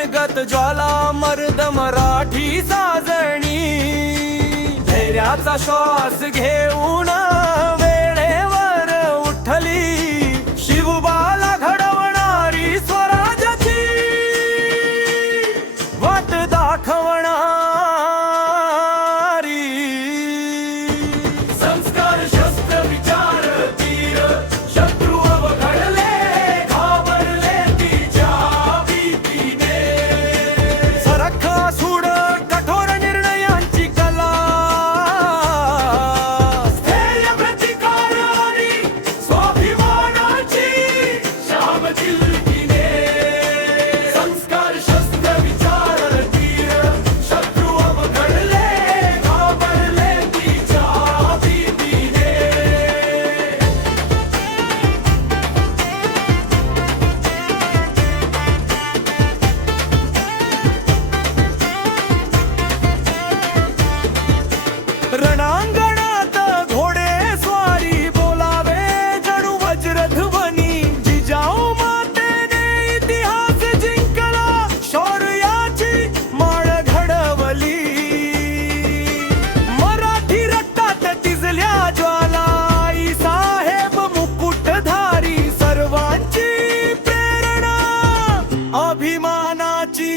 अनगत ज्वाला मर्द मराठी साजणी, धैर्याचा श्वास घेऊन वेळेवर उठली, शिवबाला घडवणारी स्वराज्याची वाट दाखवणारी. संस्कार शस्त्र विचार तीर शत्रू अवघडले, घाबरले तिच्या भीतीने. सरख सूड कठोर निर्णयांची कला, स्थैर्य प्रतिकार आणि स्वाभिमानाची शाम जिलकीने. संस्कार शस्त्र विचार तीर शत्रू अवघडले, घाबरले तिच्या भीतीने. रणांगणात घोडेस्वारी बोलावे जणू वज्रध्वनी, जिजाऊ मातेने इतिहास जिंकला, शौर्याची माळ घडवली. मराठी रक्तात तिजल्या ज्वाला, आई साहेब मुकुटधारी, सर्वांची प्रेरणा अभिमानाची.